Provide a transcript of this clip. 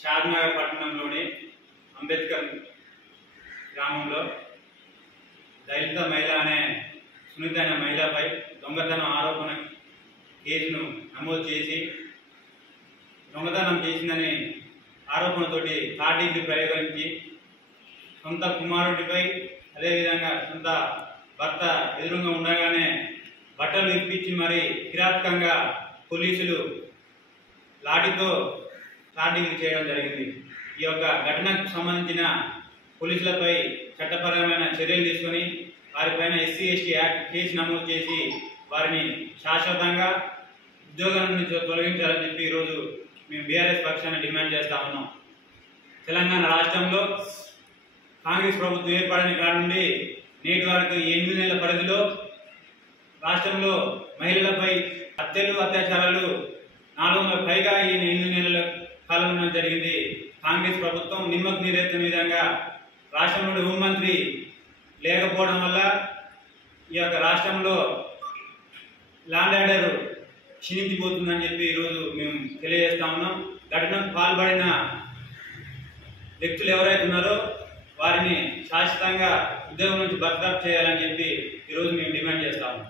షాద్నగర్ పట్టణంలోని అంబేద్కర్ గ్రామంలో దళిత మహిళ అనే సునీత అనే మహిళపై దొంగతనం ఆరోపణ కేసును నమోదు చేసి దొంగతనం చేసిందని ఆరోపణతోటి కార్డీకి ప్రయోగించి సొంత కుమారుడిపై అదేవిధంగా సొంత భర్త ఎదురుగా ఉండగానే బట్టలు ఇప్పించి మరి కిరాతకంగా పోలీసులు లాఠీతో కార్డీకి చేయడం జరిగింది. ఈ యొక్క ఘటనకు సంబంధించిన పోలీసులపై చట్టపరమైన చర్యలు తీసుకొని వారిపైన ఎస్సీ ఎస్టీ యాక్ట్ కేసు నమోదు చేసి వారిని శాశ్వతంగా ఉద్యోగం నుంచి తొలగించాలని చెప్పి ఈరోజు మేము బీఆర్ఎస్ పక్షాన్ని డిమాండ్ చేస్తా ఉన్నాం. తెలంగాణ రాష్ట్రంలో కాంగ్రెస్ ప్రభుత్వం ఏర్పడని కాడి నుండి నేటి వరకు 8 నెలల పరిధిలో రాష్ట్రంలో మహిళలపై హత్యలు అత్యాచారాలు 400 పైగా ఈ 8 నెలల కాలంలో జరిగింది. కాంగ్రెస్ ప్రభుత్వం నిమ్మకు నీరెత్తిన విధంగా రాష్ట్రంలో హోంమంత్రి లేకపోవడం వల్ల ఈ యొక్క రాష్ట్రంలో ల్యాండ్ ఆర్డర్ క్షీణించిపోతుందని చెప్పి ఈరోజు మేము తెలియజేస్తా ఉన్నాం. ఘటనకు పాల్పడిన వ్యక్తులు ఎవరైతే ఉన్నారో వారిని శాశ్వతంగా ఉద్యోగం నుంచి బర్తరఫ్ చేయాలని చెప్పి ఈరోజు మేము డిమాండ్ చేస్తాము.